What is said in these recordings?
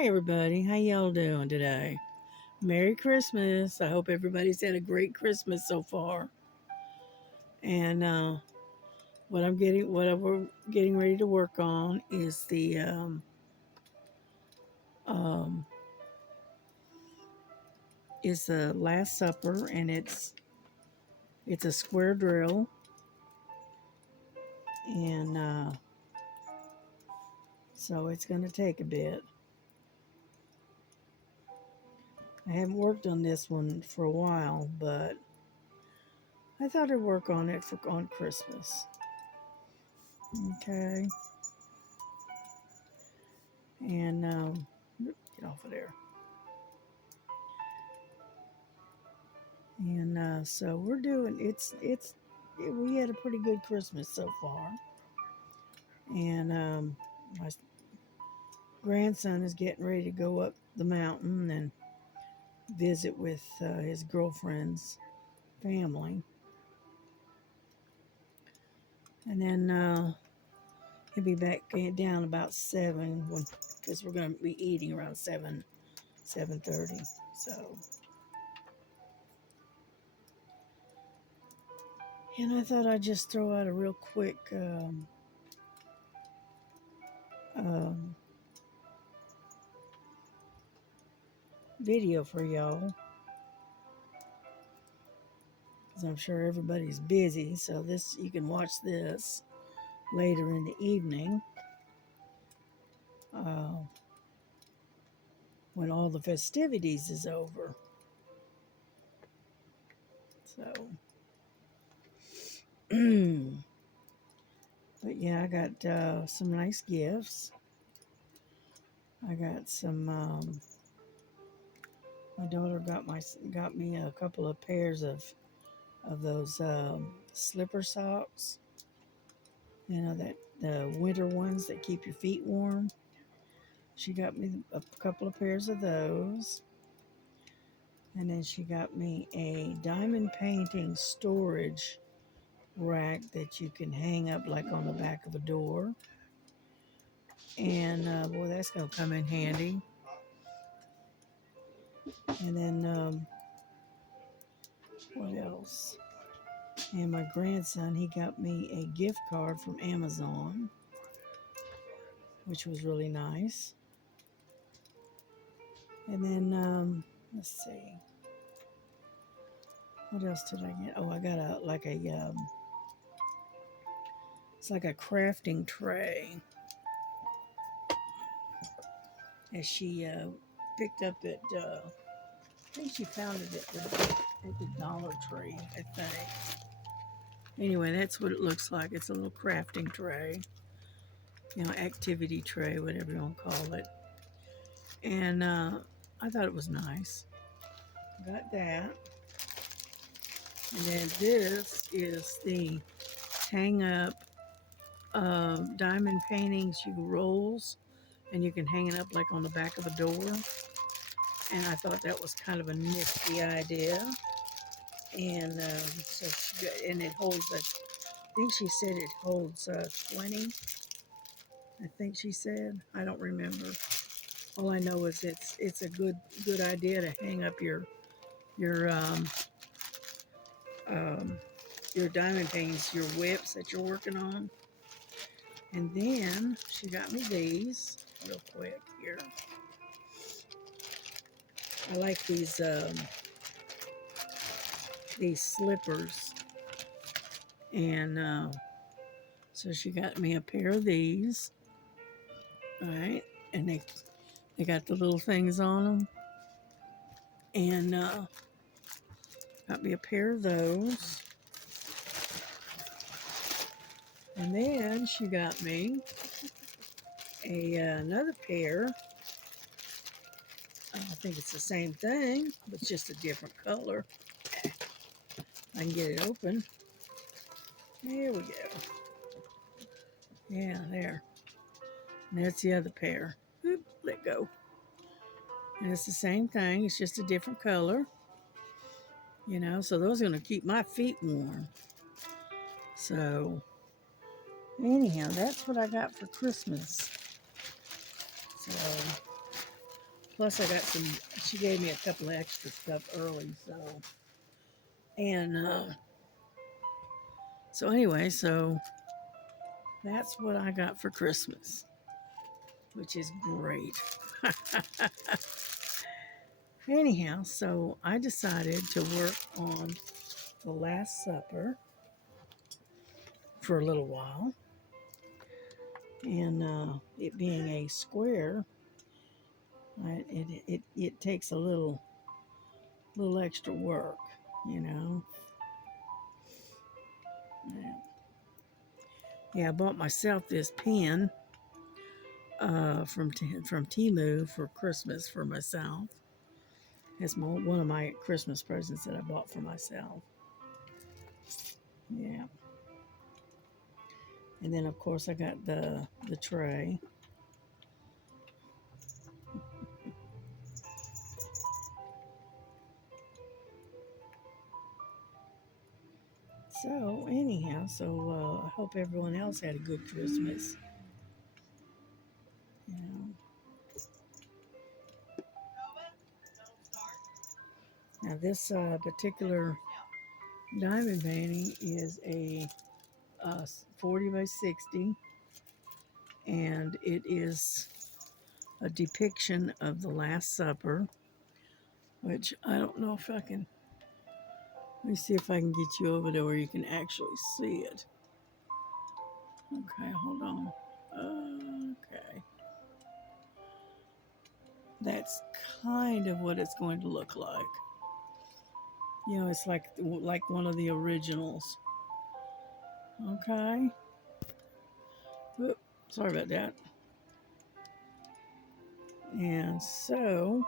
Hi everybody, how y'all doing today? Merry Christmas. I hope everybody's had a great Christmas so far. And what we're getting ready to work on is um, the Last Supper, and it's a square drill, and so it's going to take a bit. I haven't worked on this one for a while, but I thought I'd work on it on Christmas. Okay, and get off of there. And so we're doing we had a pretty good Christmas so far. And my grandson is getting ready to go up the mountain and visit with his girlfriend's family. And then he'll be back down about 7 because we're going to be eating around 7:30. So, and I thought I'd just throw out a real quick um, video for y'all, because I'm sure everybody's busy. So this, you can watch this later in the evening uh, when all the festivities is over. So, but yeah, I got some nice gifts. I got some. My daughter got me a couple of pairs of those slipper socks. You know, that the winter ones that keep your feet warm. She got me a couple of pairs of those. And then she got me a diamond painting storage rack that you can hang up like on the back of a door. And boy, that's going to come in handy. And then what else? And my grandson, he got me a gift card from Amazon, which was really nice. And then let's see, what else did I get? Oh, I got it's like a crafting tray that she picked up at I think she found it at the Dollar Tree, I think. Anyway, that's what it looks like. It's a little crafting tray, activity tray, whatever you want to call it. And I thought it was nice. Got that. And then this is the hang up diamond paintings, rolls, and you can hang it up like on the back of a door. And I thought that was kind of a nifty idea. And and it holds, I think she said it holds 20. I think she said. I don't remember. All I know is it's a good idea to hang up your um, your diamond paintings, your WIPs that you're working on. And then she got me these real quick here. I like these slippers, and so she got me a pair of these. All right, and they got the little things on them, and got me a pair of those. And then she got me another pair. I think it's the same thing, but just a different color. I can get it open. There we go. Yeah, there. And that's the other pair. Oop, let go. And it's the same thing. It's just a different color. So those are going to keep my feet warm. So, anyhow, that's what I got for Christmas. So, plus I got some, she gave me a couple of extra stuff early, so, and, so anyway, so that's what I got for Christmas, which is great. Anyhow, so I decided to work on the Last Supper for a little while, and it being a square, it takes a little extra work, you know. Yeah, yeah, I bought myself this pen from Temu for Christmas for myself. It's one of my Christmas presents that I bought for myself. Yeah, and then of course I got the tray. So anyhow, so I hope everyone else had a good Christmas. You know. Now this particular diamond painting is a 40 by 60, and it is a depiction of the Last Supper, which I don't know if I can. Let me see if I can get you over there where you can actually see it. Okay, hold on. Okay. That's kind of what it's going to look like. You know, it's like one of the originals. Okay. Oop, sorry about that. And so,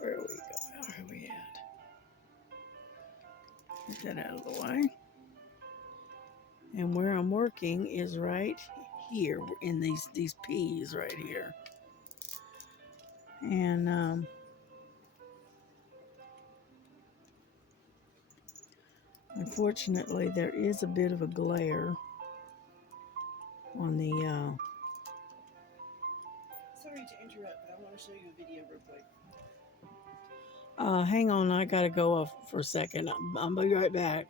where are we going? Where are we at? Get that out of the way. And where I'm working is right here in these P's right here. And unfortunately, there is a bit of a glare on the. Sorry to interrupt, but I want to show you a video real quick. Hang on, I gotta go off for a second. I'll be right back.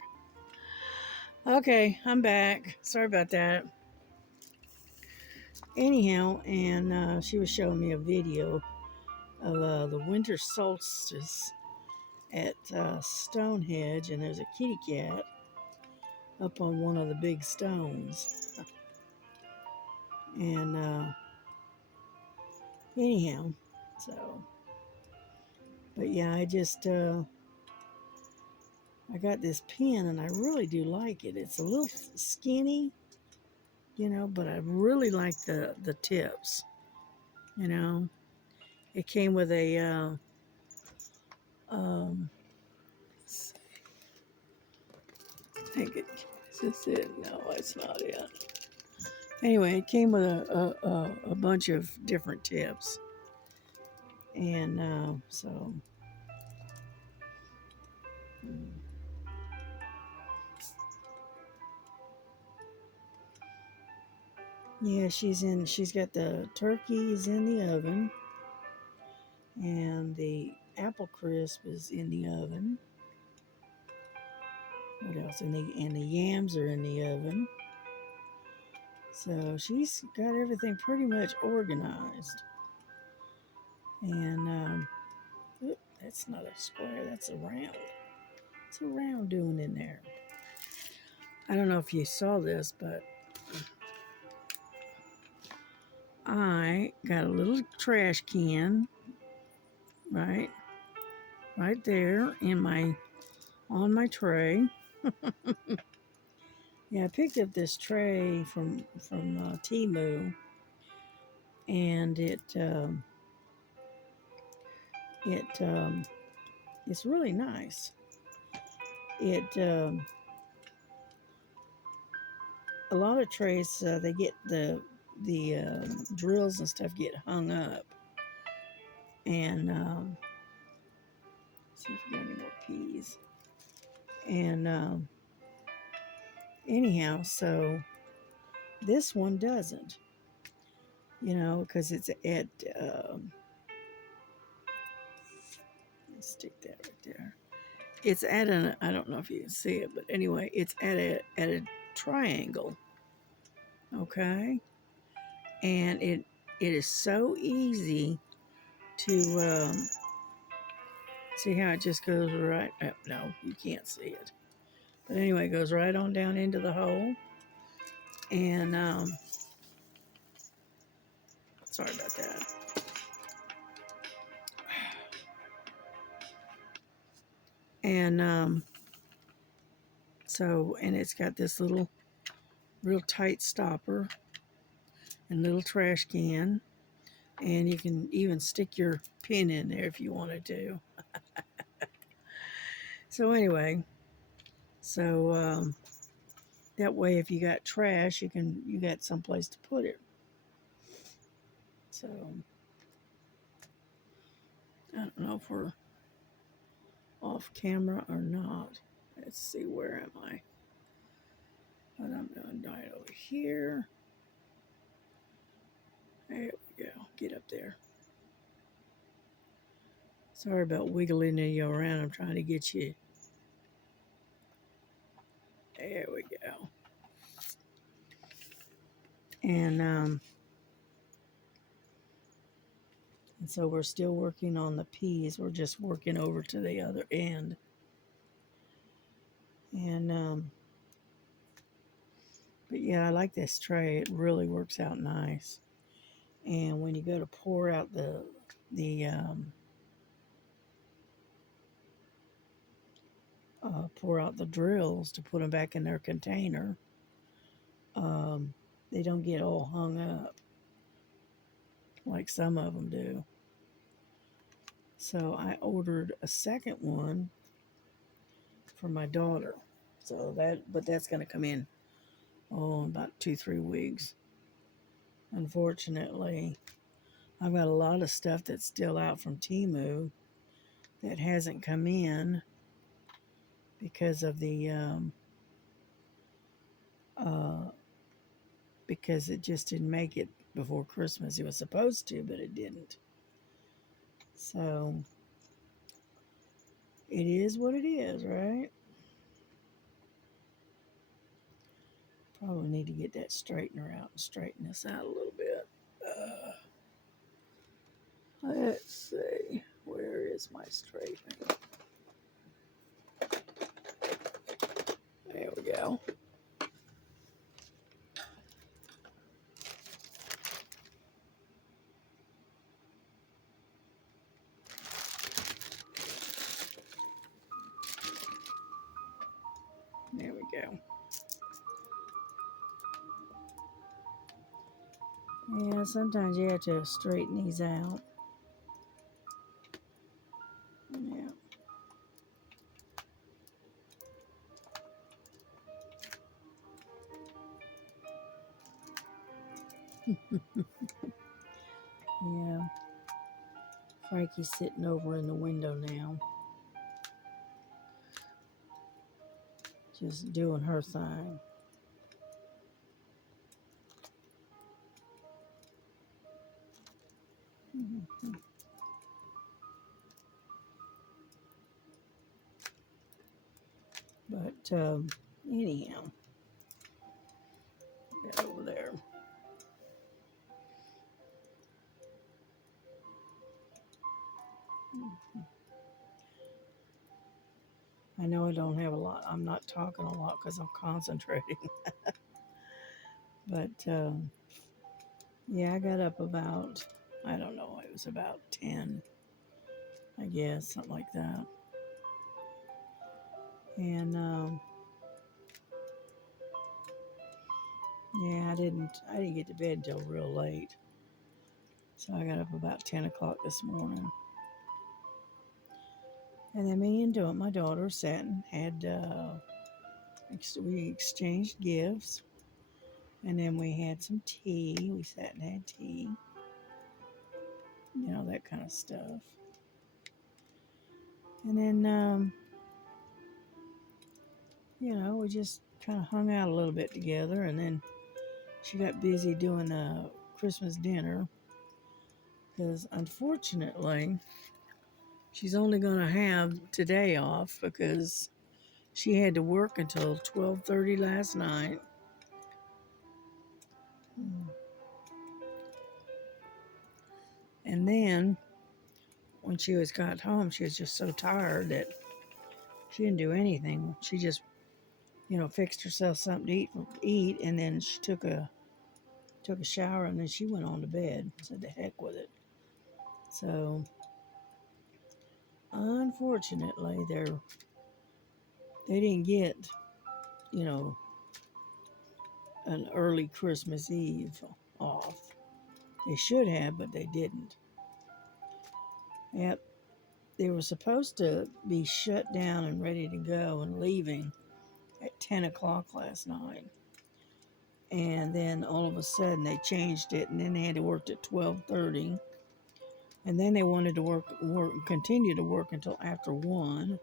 Okay, I'm back. Sorry about that. Anyhow, and she was showing me a video of the winter solstice at Stonehenge, and there's a kitty cat up on one of the big stones. And anyhow, so, but yeah, I got this pen and I really do like it. It's a little skinny, you know, but I really like the tips, you know. It came with a, I think is this it? No, it's not it. Anyway, it came with a bunch of different tips. And so, mm, yeah, she's got the turkeys in the oven, and the apple crisp is in the oven. What else? And the yams are in the oven. So she's got everything pretty much organized. And that's not a square, that's a round. It's a round doing in there. I don't know if you saw this, but I got a little trash can right there on my tray. Yeah, I picked up this tray from Temu, and it's really nice. It A lot of trays they get the drills and stuff get hung up, and see if we got any more peas. And anyhow, so this one doesn't, you know, because it's at Stick that right there. It's at an, I don't know if you can see it, but anyway, it's at a triangle. Okay? And it is so easy to see how it just goes right. No, you can't see it. But anyway, it goes right on down into the hole. And sorry about that. And so, and it's got this little real tight stopper and little trash can. And you can even stick your pin in there if you wanted to. So anyway, so that way if you got trash, you got someplace to put it. So I don't know if we're off camera or not. Let's see, where am I? But I'm doing right over here. There we go. Get up there. Sorry about wiggling you around. I'm trying to get you. There we go. And so we're still working on the peas. We're just working over to the other end. And but yeah, I like this tray. It really works out nice. And when you go to pour out the pour out the drills to put them back in their container, they don't get all hung up like some of them do. So I ordered a second one for my daughter. So that's going to come in in about 2-3 weeks. Unfortunately, I've got a lot of stuff that's still out from Temu that hasn't come in because of the because it just didn't make it before Christmas. It was supposed to, but it didn't. So it is what it is, right? Probably need to get that straightener out and straighten this out a little bit. Let's see, where is my straightener? There we go. There we go. Yeah, sometimes you have to straighten these out. Yeah. Yeah. Frankie's sitting over in the window now, just doing her thing. Mhm. But anyhow, that over there. Mhm. I know I don't have a lot. I'm not talking a lot because I'm concentrating. But yeah, I got up about, I don't know, it was about 10, I guess, something like that. And yeah, I didn't get to bed until real late. So I got up about 10 o'clock this morning. And then me and my daughter sat and had, we exchanged gifts. And then we had some tea. We sat and had tea. You know, that kind of stuff. And then, you know, we just kind of hung out a little bit together. And then she got busy doing a Christmas dinner. Because unfortunately, She's only going to have today off because she had to work until 12:30 last night. And then when she got home, she was just so tired that she didn't do anything. She just, fixed herself something to eat, and then she took a shower, and then she went on to bed. Said the heck with it. So unfortunately, they didn't get, you know, an early Christmas Eve off. They should have, but they didn't. Yep, they were supposed to be shut down and ready to go and leaving at 10 o'clock last night. And then all of a sudden they changed it, and then they had to work at 12:30. And then they wanted to continue to work until after 1.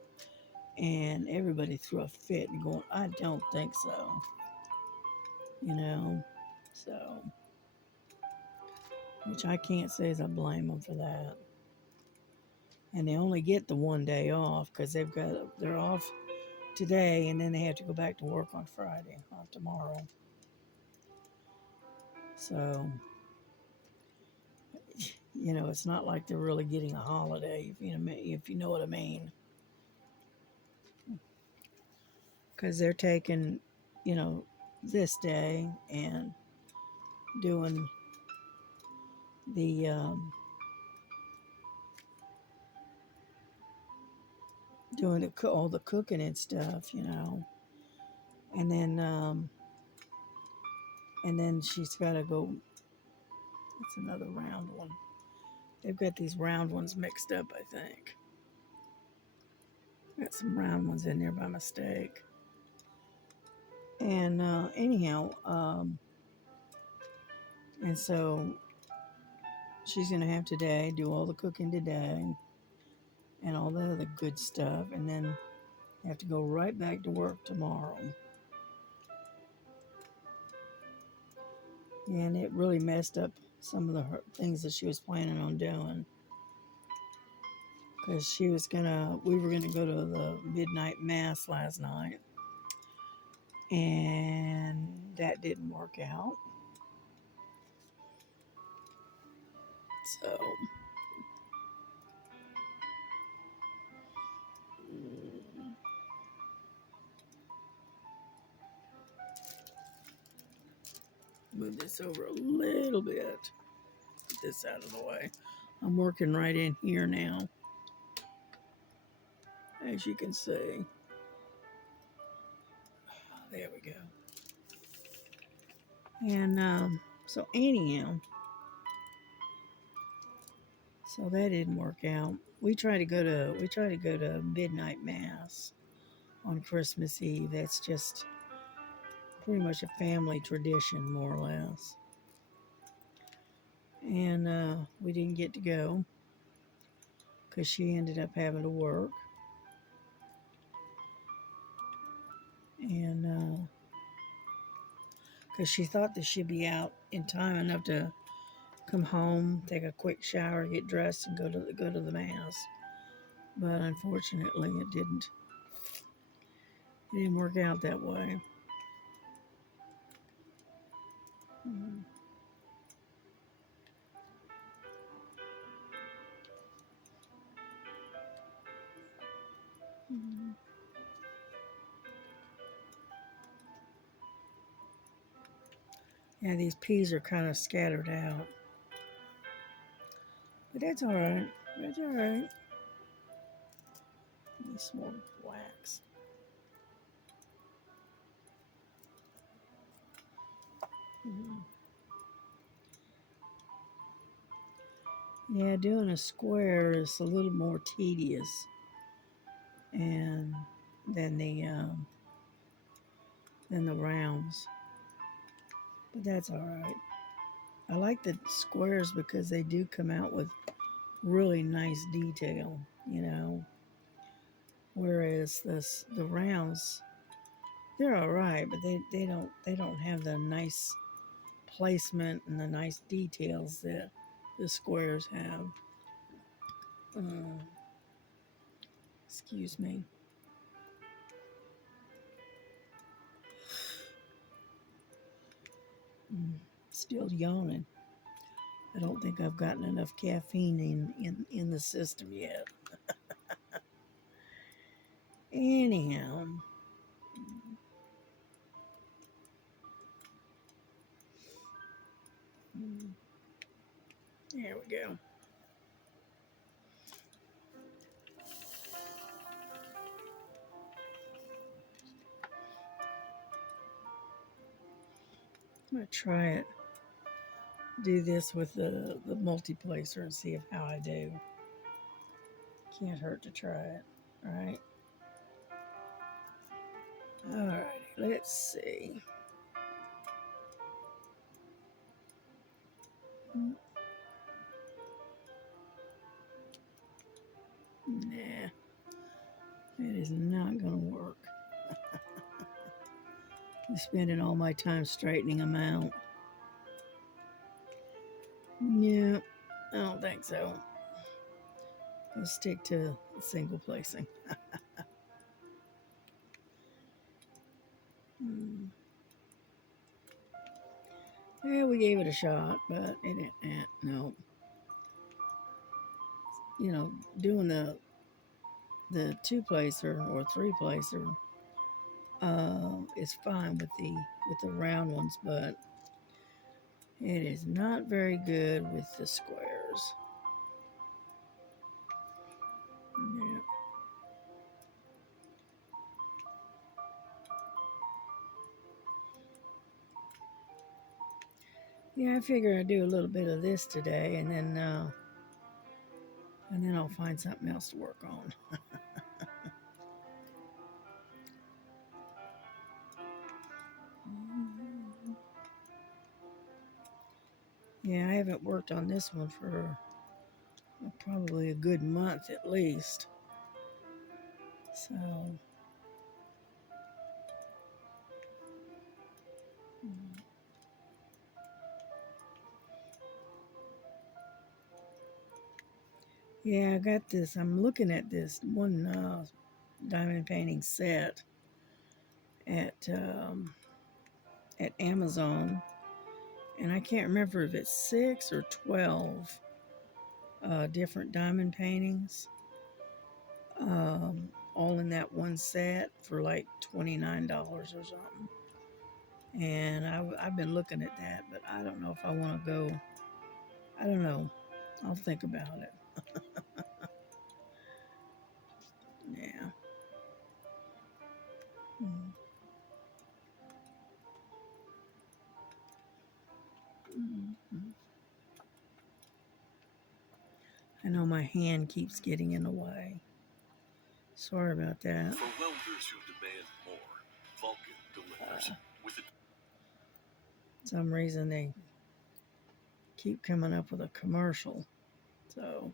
And everybody threw a fit and going, I don't think so. So, which I can't say as I blame them for that. And they only get the 1 day off because they're off today, and then they have to go back to work on Friday, off tomorrow. So, it's not like they're really getting a holiday, if you know what I mean. Because they're taking, this day and doing the all the cooking and stuff, and then she's got to go. It's another round one. They've got these round ones mixed up, I think. Got some round ones in there by mistake. And anyhow, and so she's going to have today, do all the cooking today and all the other good stuff, and then have to go right back to work tomorrow. And it really messed up some of the things that she was planning on doing. Because we were going to go to the midnight mass last night. And that didn't work out. So, move this over a little bit. Get this out of the way. I'm working right in here now, as you can see. There we go. And so anyhow, so that didn't work out. We try to go to midnight mass on Christmas Eve. That's just pretty much a family tradition, more or less. And we didn't get to go because she ended up having to work. And because she thought that she'd be out in time enough to come home, take a quick shower, get dressed, and go to the mass. But unfortunately, it didn't. It didn't work out that way. Mm-hmm. Yeah, these peas are kind of scattered out. But that's all right. That's all right. Need some more wax. Mm-hmm. Yeah, doing a square is a little more tedious and than the rounds. But that's all right. I like the squares because they do come out with really nice detail, Whereas the rounds, they're all right, but they don't have the nice placement and the nice details that the squares have. Excuse me. Still yawning. I don't think I've gotten enough caffeine in the system yet. Anyhow. There we go. I'm going to try it. Do this with the multiplacer and see how I do. Can't hurt to try it, right? Alrighty, let's see. Nah, it is not going to work. I'm spending all my time straightening them out. Yeah, I don't think so. I'll stick to single placing. Yeah, we gave it a shot, but it didn't. No. You know, doing the two placer or three placer is fine with the round ones, but it is not very good with the squares. Yeah. Yeah, I figure I'd do a little bit of this today, and then I'll find something else to work on. Yeah, I haven't worked on this one for probably a good month at least. So, yeah, I got this. I'm looking at this one diamond painting set at Amazon, and I can't remember if it's 6 or 12 different diamond paintings, all in that one set for like $29 or something. And I've been looking at that, but I don't know if I want to go. I don't know. I'll think about it. Yeah. Mm-hmm. I know my hand keeps getting in the way. Sorry about that. For welders who demand more, Vulcan delivers. With Some reason they keep coming up with a commercial. So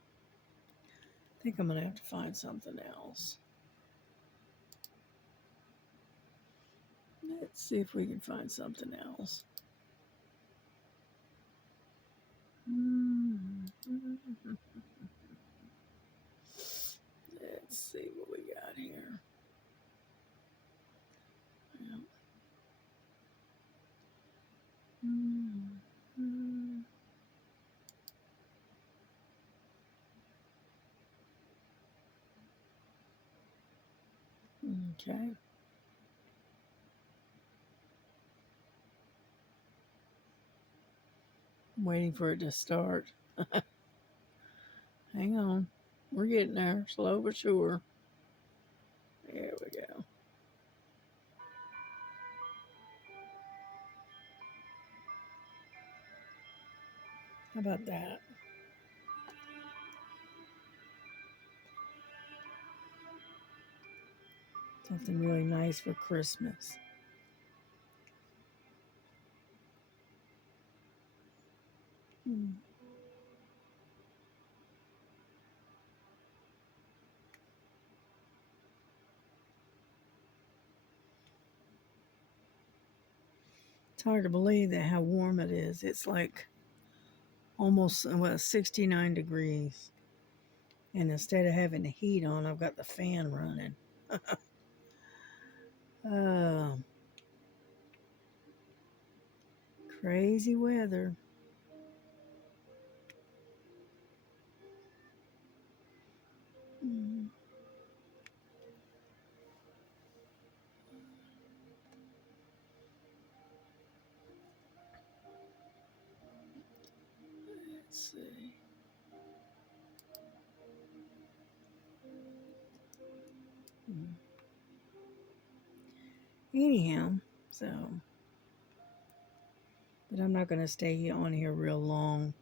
I think I'm going to have to find something else. Let's see if we can find something else. Let's see what we got here. Yeah. Okay. I'm waiting for it to start. Hang on. We're getting there, slow but sure. There we go. How about that? Something really nice for Christmas. It's hard to believe that how warm it is. It's like almost 69 degrees. And instead of having the heat on, I've got the fan running. Oh, crazy weather. Mm, let's see. Mm. Anyhow, so, but I'm not going to stay on here real long.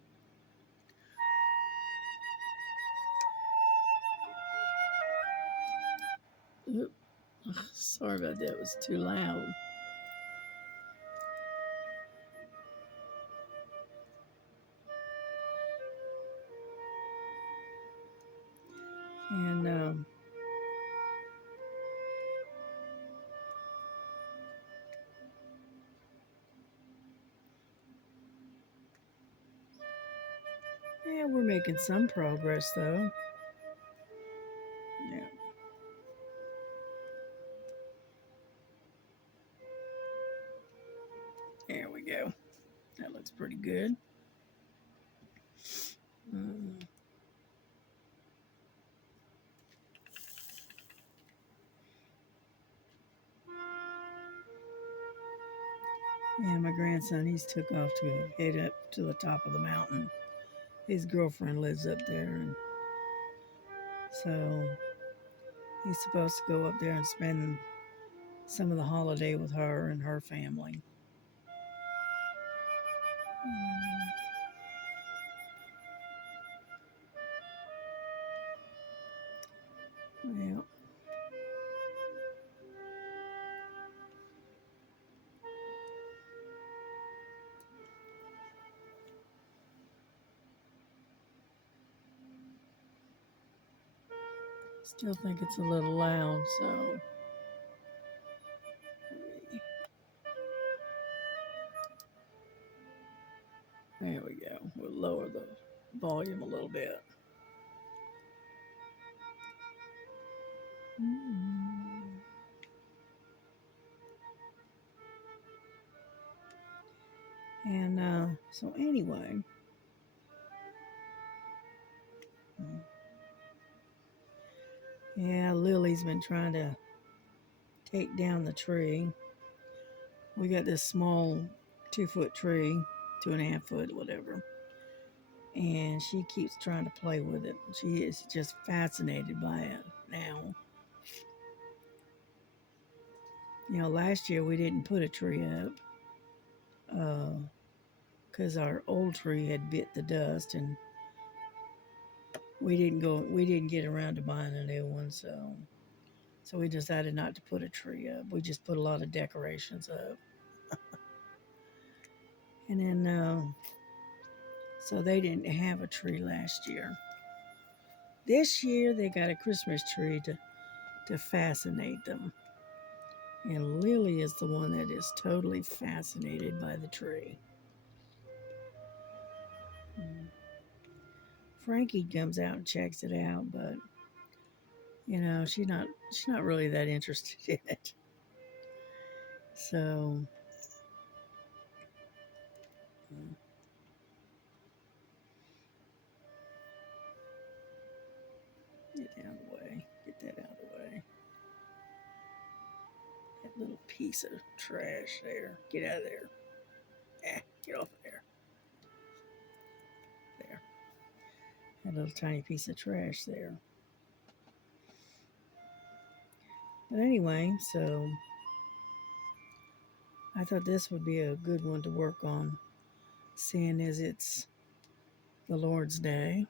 Oop, sorry about that, it was too loud. And yeah, we're making some progress though. Yeah, there we go. That looks pretty good. Mm. Yeah, my grandson, he's took off to head up to the top of the mountain. His girlfriend lives up there, and so he's supposed to go up there and spend some of the holiday with her and her family. Well, still think it's a little loud, so there we go. We'll lower the volume a little bit. And so anyway, yeah, Lily's been trying to take down the tree. We got this small 2-foot tree, 2.5 foot, whatever. And she keeps trying to play with it. She is just fascinated by it now. You know, last year we didn't put a tree up because our old tree had bit the dust, and we didn't get around to buying a new one, so we decided not to put a tree up. We just put a lot of decorations up. And then so they didn't have a tree last year. This year they got a Christmas tree to fascinate them. And Lily is the one that is totally fascinated by the tree. Frankie comes out and checks it out, but you know, she's not really that interested in it. So get out of the way. Get that out of the way. That little piece of trash there. Get out of there. Get off of there. There. That little tiny piece of trash there. But anyway, so I thought this would be a good one to work on, seeing as it's the Lord's Day.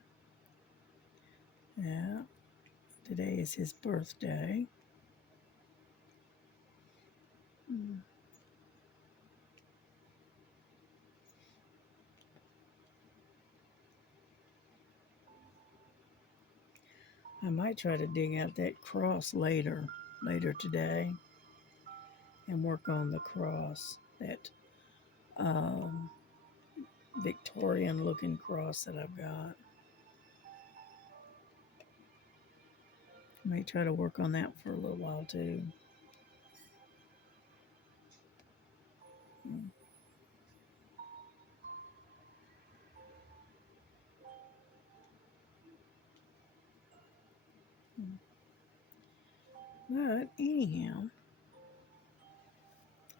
Yeah, today is his birthday. I might try to dig out that cross later today, and work on the cross, that um, Victorian looking cross that I've got. May try to work on that for a little while too. But anyhow,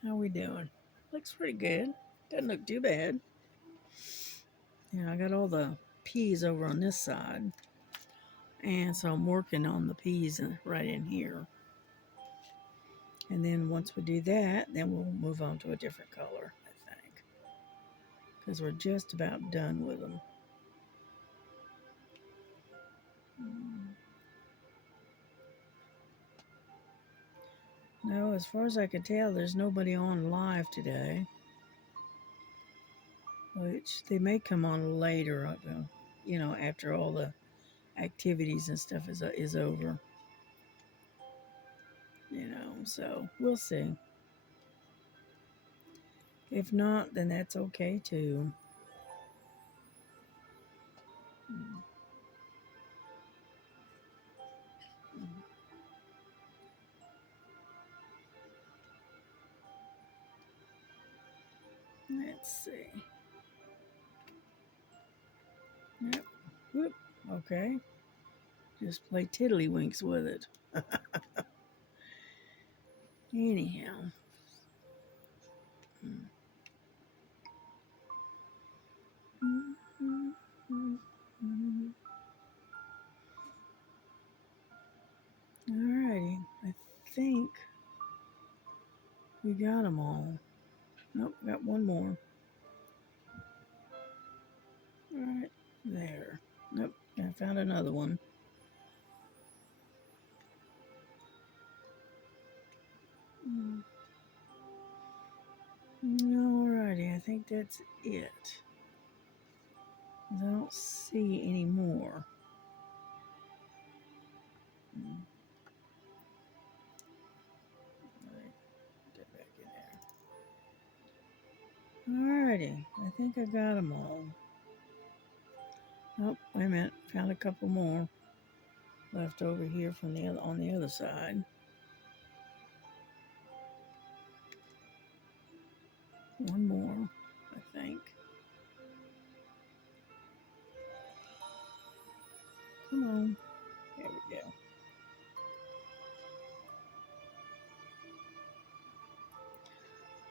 how we doing? Looks pretty good. Doesn't look too bad. Yeah, I got all the peas over on this side. And so I'm working on the peas right in here. And then once we do that, then we'll move on to a different color, I think. Because we're just about done with them. No, as far as I can tell, there's nobody on live today. Which they may come on later, after all the activities and stuff is over. So we'll see. If not, then that's okay too. Let's see. Yep. Whoop. Okay. Just play tiddlywinks with it. Anyhow. Alrighty. I think we got them all. Nope, got one more. Right there. Nope, I found another one. Alrighty, I think that's it. I don't see any more. Get back in there. Alrighty, I think I got them all. Oh, wait a minute. Found a couple more left over here from on the other side. One more, I think. Come on. There we go.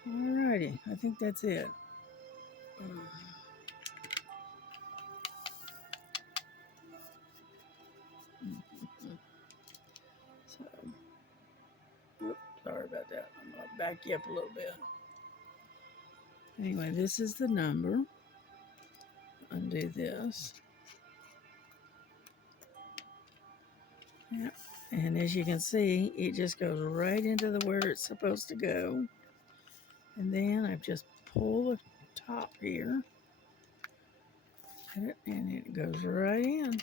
Alrighty, I think that's it. So, whoops, sorry about that. I'm going to back you up a little bit. Anyway, this is the number. Undo this. Yeah. And as you can see, it just goes right into where it's supposed to go. And then I just pull the top here. And it goes right in.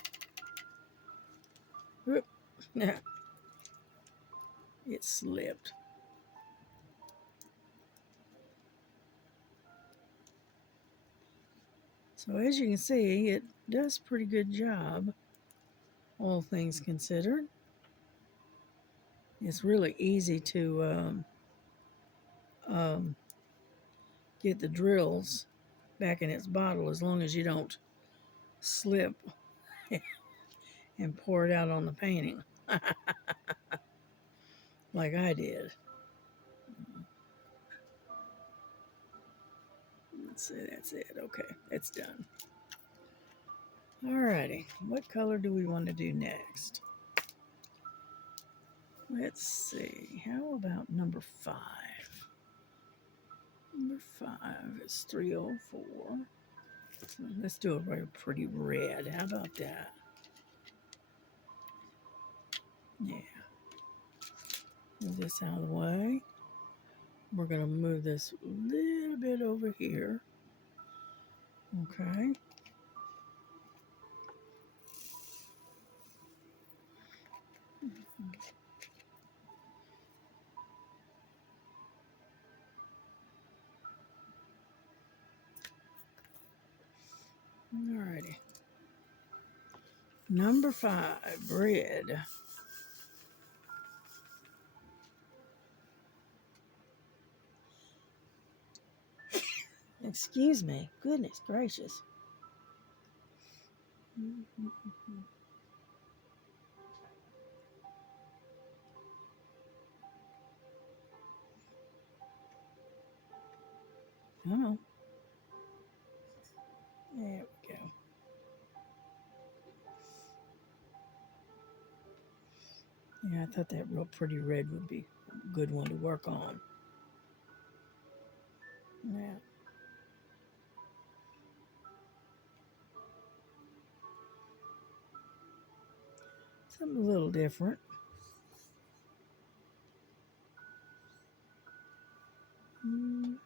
Whoop. Yeah. It slipped. So as you can see, it does a pretty good job, all things considered. It's really easy to get the drills back in its bottle as long as you don't slip and pour it out on the painting like I did. Let's see, that's it. Okay, that's done. Alrighty, what color do we want to do next? Let's see, how about number 5? Number 5 is 304. Let's do a very pretty red. How about that? Yeah. Move this out of the way. We're going to move this a little bit over here. Okay. Alrighty. Number 5, red. Excuse me. Goodness gracious. Oh, there we go. Yeah, I thought that real pretty red would be a good one to work on. Yeah. Something a little different. Mm,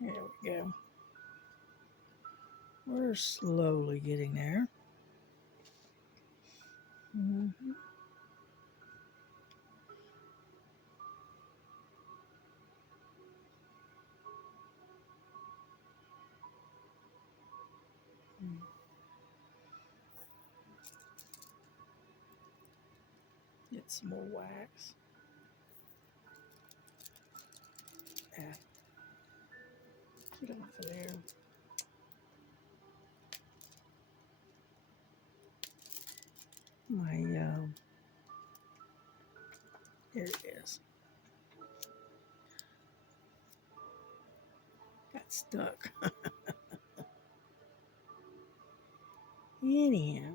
There we go. We're slowly getting there. Mhm. Get some more wax. Ah, get off of there. My, there it is. Got stuck. Anyhow,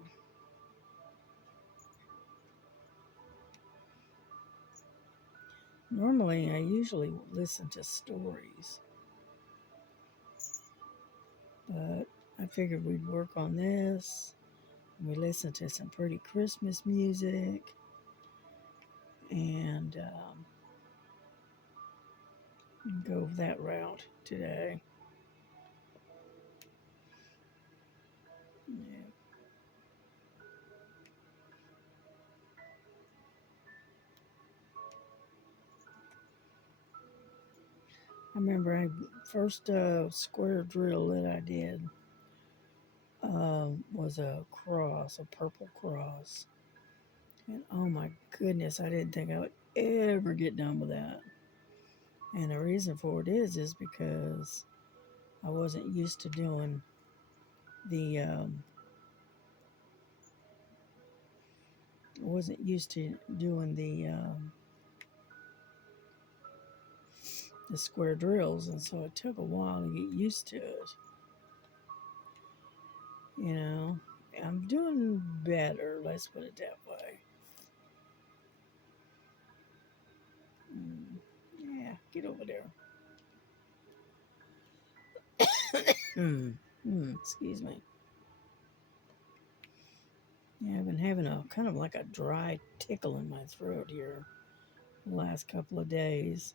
normally I usually listen to stories, but I figured we'd work on this. We listen to some pretty Christmas music and go that route today. Yeah. I remember I first square drill that I did was a cross, a purple cross. And oh my goodness, I didn't think I would ever get done with that. And the reason for it is because I wasn't used to doing the the square drills, and so it took a while to get used to it. You know, I'm doing better. Let's put it that way. Yeah, get over there. Excuse me. Yeah, I've been having a kind of like a dry tickle in my throat here the last couple of days.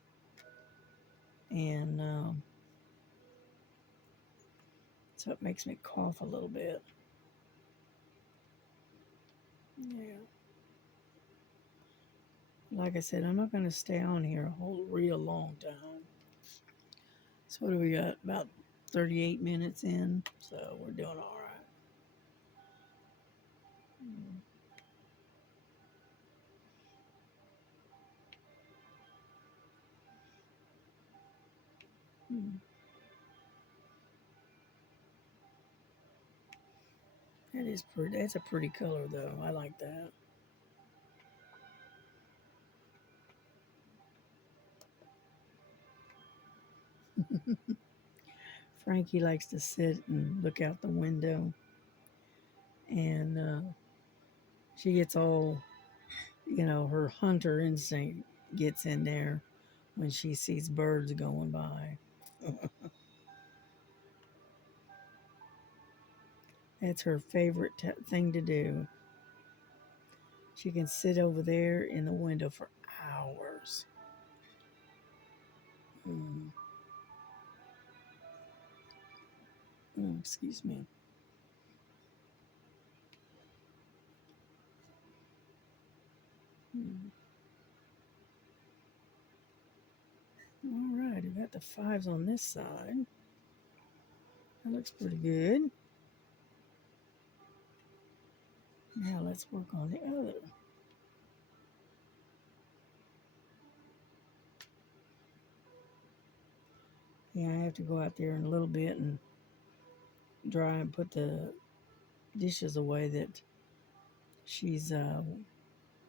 And so it makes me cough a little bit. Yeah. Like I said, I'm not going to stay on here a whole real long time. So what do we got? About 38 minutes in. So we're doing all right. Mm-hmm. That is pretty. That's a pretty color, though. I like that. Frankie likes to sit and look out the window, and she gets all, her hunter instinct gets in there when she sees birds going by. That's her favorite thing to do. She can sit over there in the window for hours. Mm. Excuse me. Mm. All right, I got the fives on this side. That looks pretty good. Now let's work on the other. Yeah, I have to go out there in a little bit and dry and put the dishes away that she's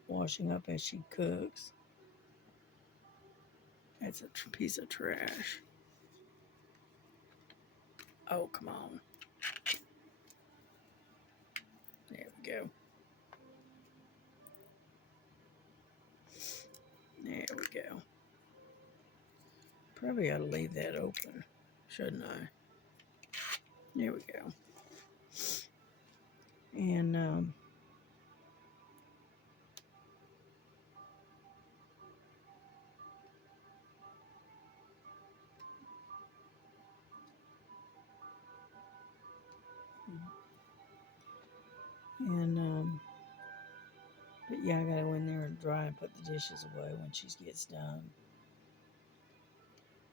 washing up as she cooks. That's a piece of trash. Oh, come on. There we go. There we go. Probably ought to leave that open, shouldn't I? There we go. And but yeah, I gotta go in there and dry and put the dishes away when she gets done.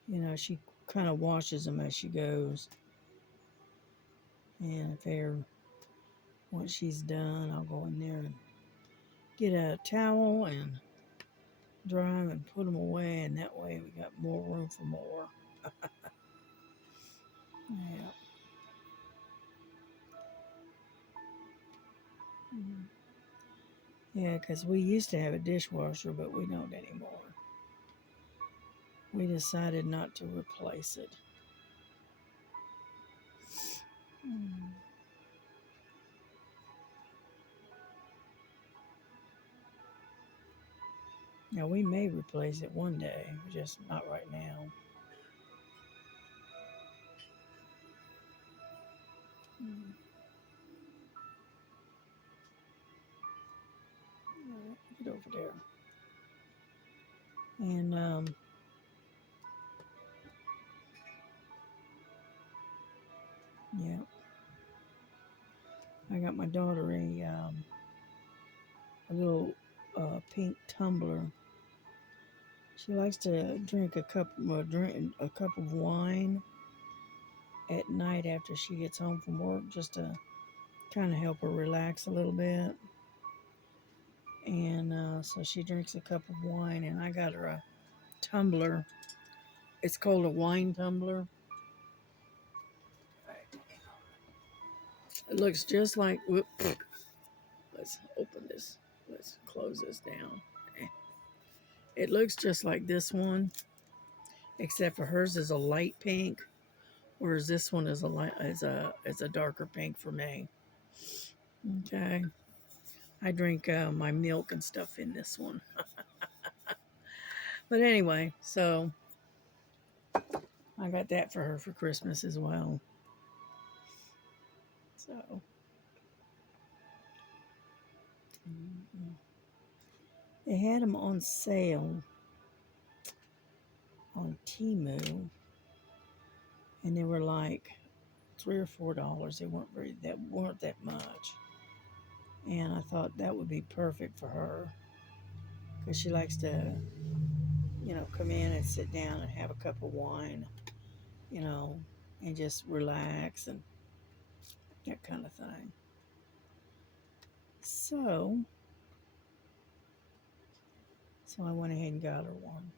You know, she kind of washes them as she goes. And if they're, once she's done, I'll go in there and get a towel and dry them and put them away. And that way we got more room for more. Yeah. Mhm. Yeah, because we used to have a dishwasher, but we don't anymore. We decided not to replace it. Mm. Now, we may replace it one day, just not right now. Mm. All right, get over there. And, yeah, I got my daughter a little pink tumbler. She likes to drink drink a cup of wine at night after she gets home from work, just to kind of help her relax a little bit. And so she drinks a cup of wine, and I got her a tumbler. It's called a wine tumbler. It looks just like, whoop, let's open this. Let's close this down. It looks just like this one, except for hers is a light pink, whereas this one is a darker pink for me. Okay. I drink my milk and stuff in this one. But anyway, so I got that for her for Christmas as well. So they had them on sale on Temu, and they were like $3 or $4. They weren't that much, and I thought that would be perfect for her because she likes to, come in and sit down and have a cup of wine, you know, and just relax and that kind of thing. So I went ahead and got her one.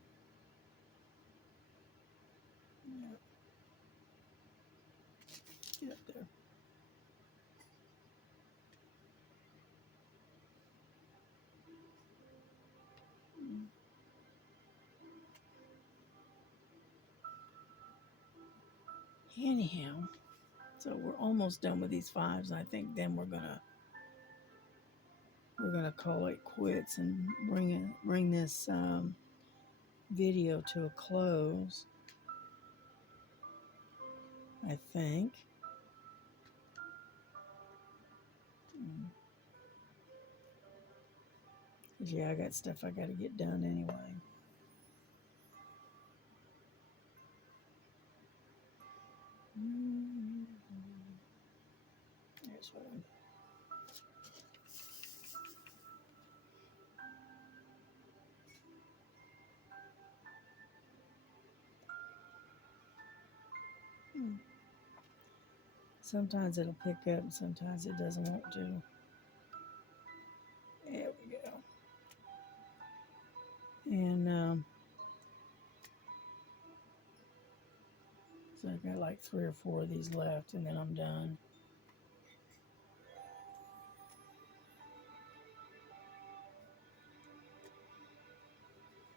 Yeah, get up there. Anyhow, so we're almost done with these fives. I think then we're gonna call it quits and bring this video to a close. I think. Yeah, I got stuff I got to get done anyway. There's one. Sometimes it'll pick up, and sometimes it doesn't want to. There we go. And So I've got like 3 or 4 of these left, and then I'm done.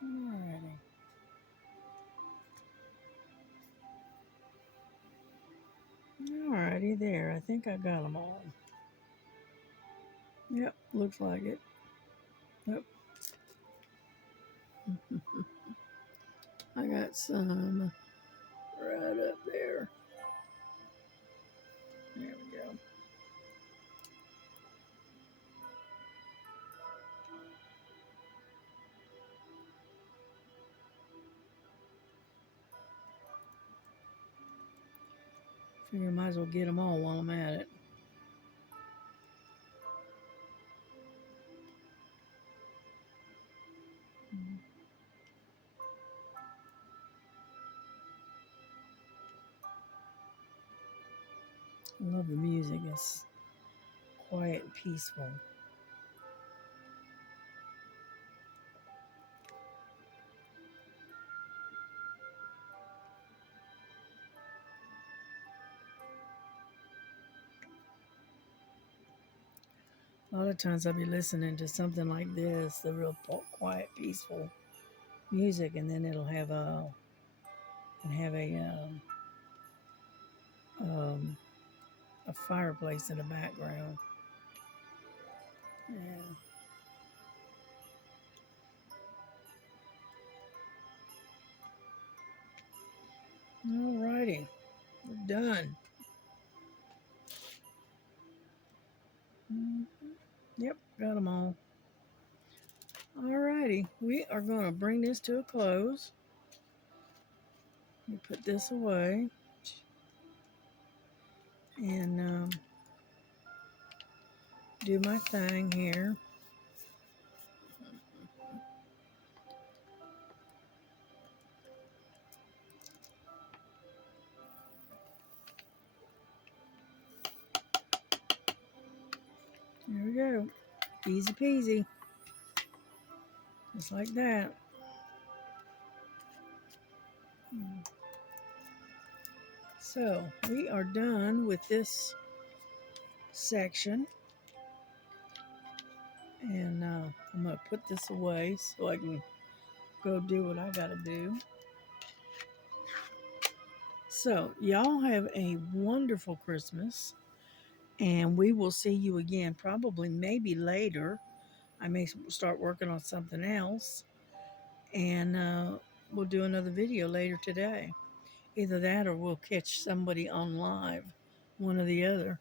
Alrighty. Alrighty, there. I think I got them all. Yep, looks like it. Yep. I got some right up there. There we go. Figure I might as well get them all while I'm at it. I love the music. It's quiet and peaceful. A lot of times I'll be listening to something like this, the real quiet, peaceful music, and then it'll have um, a fireplace in the background. Yeah. Alrighty, we're done. Mhm. Yep, got them all. Alrighty, we are going to bring this to a close. Let me put this away and do my thing here. There we go. Easy peasy. Just like that. So we are done with this section. And I'm going to put this away so I can go do what I got to do. So y'all have a wonderful Christmas. And we will see you again probably maybe later. I may start working on something else. And we'll do another video later today. Either that or we'll catch somebody on live, one or the other.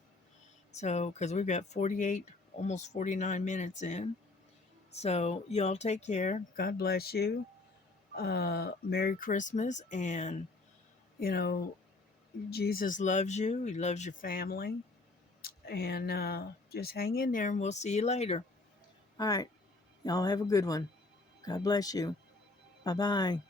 So, because we've got 48, almost 49 minutes in. So, y'all take care. God bless you. Merry Christmas. And, you know, Jesus loves you. He loves your family. And just hang in there and we'll see you later. All right. Y'all have a good one. God bless you. Bye bye.